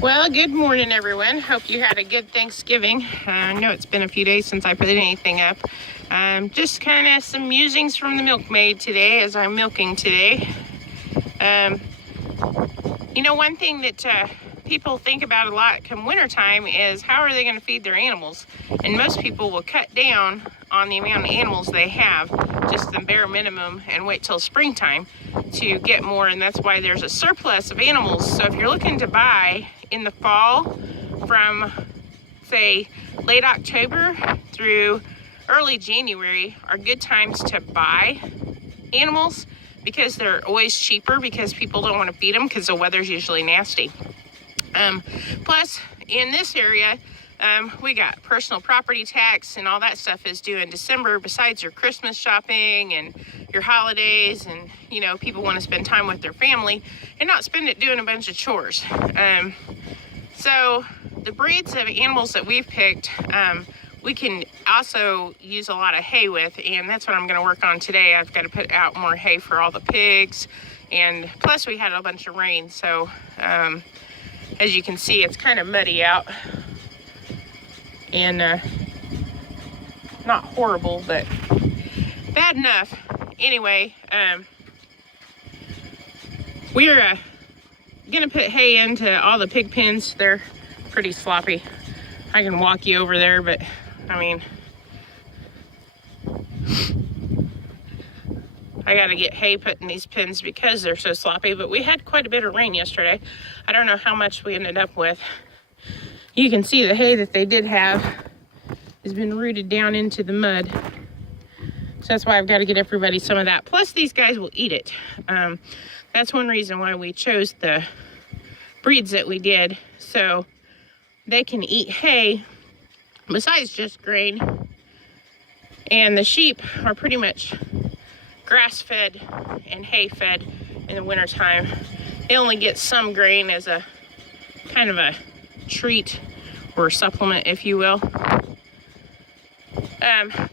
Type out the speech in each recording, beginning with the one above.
Well, good morning, everyone. Hope you had a good Thanksgiving. I know it's been a few days since I put anything up. Just kind of some musings from the milkmaid today as I'm milking today. One thing that people think about a lot come wintertime is how are they going to feed their animals? And most people will cut down on the amount of animals they have, just the bare minimum, and wait till springtime to get more. And that's why there's a surplus of animals. So if you're looking to buy in the fall from, say, late October through early January are good times to buy animals, because they're always cheaper because people don't want to feed them because the weather's usually nasty. Plus, in this area, we got personal property tax and all that stuff is due in December, besides your Christmas shopping and your holidays, and people want to spend time with their family and not spend it doing a bunch of chores. So the breeds of animals that we've picked, we can also use a lot of hay with, and that's what I'm going to work on today. I've got to put out more hay for all the pigs, and plus we had a bunch of rain, so as you can see, it's kind of muddy out, and not horrible, but bad enough. Anyway, we're gonna put hay into all the pig pens. They're pretty sloppy. I can walk you over there, but I mean, I gotta get hay put in these pens because they're so sloppy. But we had quite a bit of rain yesterday. I don't know how much we ended up with. You can see the hay that they did have has been rooted down into the mud. So that's why I've got to get everybody some of that. Plus these guys will eat it. That's one reason why we chose the breeds that we did. So they can eat hay besides just grain. And the sheep are pretty much grass-fed and hay-fed in the wintertime. They only get some grain as a kind of a treat or supplement, if you will.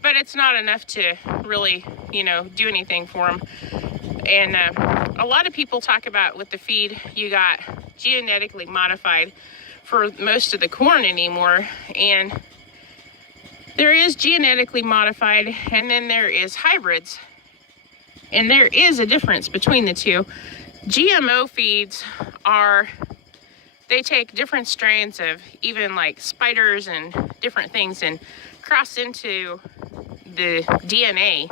But it's not enough to really, do anything for them. And a lot of people talk about with the feed, you got genetically modified for most of the corn anymore. And there is genetically modified, and then there is hybrids. And there is a difference between the two. GMO feeds they take different strains of even like spiders and different things and cross into the DNA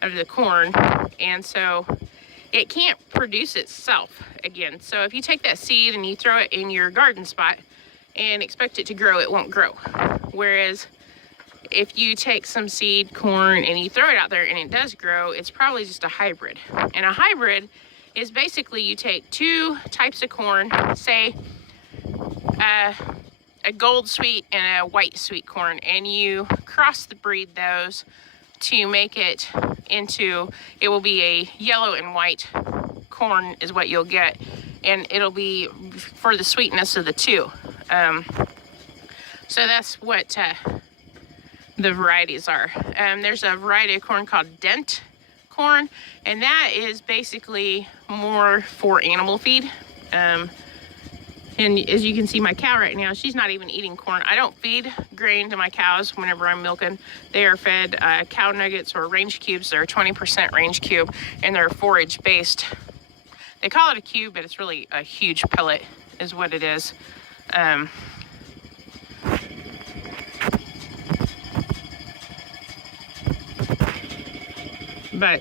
of the corn. And so it can't produce itself again. So if you take that seed and you throw it in your garden spot and expect it to grow, it won't grow. Whereas if you take some seed corn and you throw it out there and it does grow, it's probably just a hybrid. And a hybrid is basically you take two types of corn, say a gold sweet and a white sweet corn, and you cross the breed those to make it into, it will be a yellow and white corn is what you'll get, and it'll be for the sweetness of the two. So that's what the varieties are. There's a variety of corn called dent corn, and that is basically more for animal feed. And as you can see, my cow right now, she's not even eating corn. I don't feed grain to my cows whenever I'm milking. They are fed cow nuggets or range cubes. They're 20% range cube, and they're forage based. They call it a cube, but it's really a huge pellet is what it is. But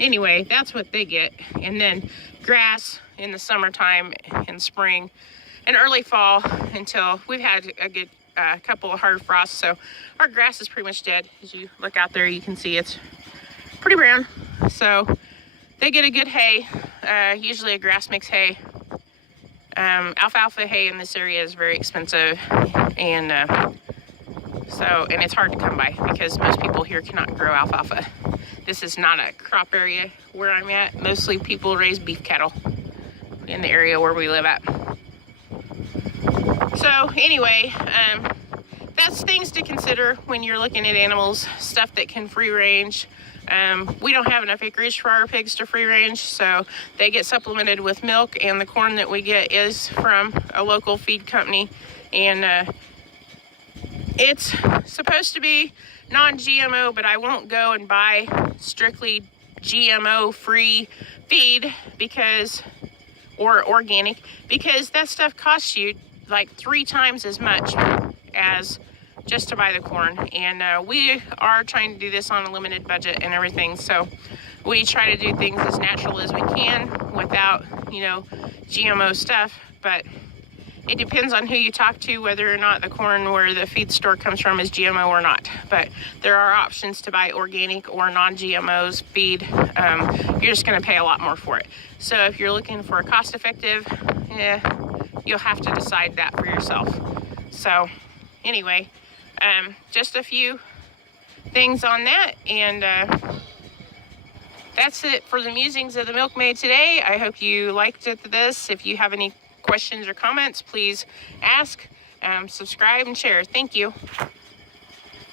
anyway, that's what they get. And then grass in the summertime and spring and early fall, until we've had a good couple of hard frosts. So our grass is pretty much dead. As you look out there, you can see it's pretty brown. So they get a good hay, usually a grass mix hay. Alfalfa hay in this area is very expensive, and it's hard to come by because most people here cannot grow alfalfa. This is not a crop area where I'm at. Mostly people raise beef cattle in the area where we live at. So anyway, that's things to consider when you're looking at animals, stuff that can free range. We don't have enough acreage for our pigs to free range, so they get supplemented with milk, and the corn that we get is from a local feed company, and it's supposed to be non-GMO, but I won't go and buy strictly GMO-free feed or organic, because that stuff costs you like 3 times as much as just to buy the corn. And we are trying to do this on a limited budget and everything, so we try to do things as natural as we can without, GMO stuff. But it depends on who you talk to, whether or not the corn where the feed store comes from is GMO or not. But there are options to buy organic or non-GMOs feed. You're just going to pay a lot more for it. So if you're looking for a cost-effective, you'll have to decide that for yourself. So anyway, just a few things on that, and that's it for the musings of the milkmaid today. I hope you liked this. If you have any questions or comments, please ask, subscribe, and share. Thank you.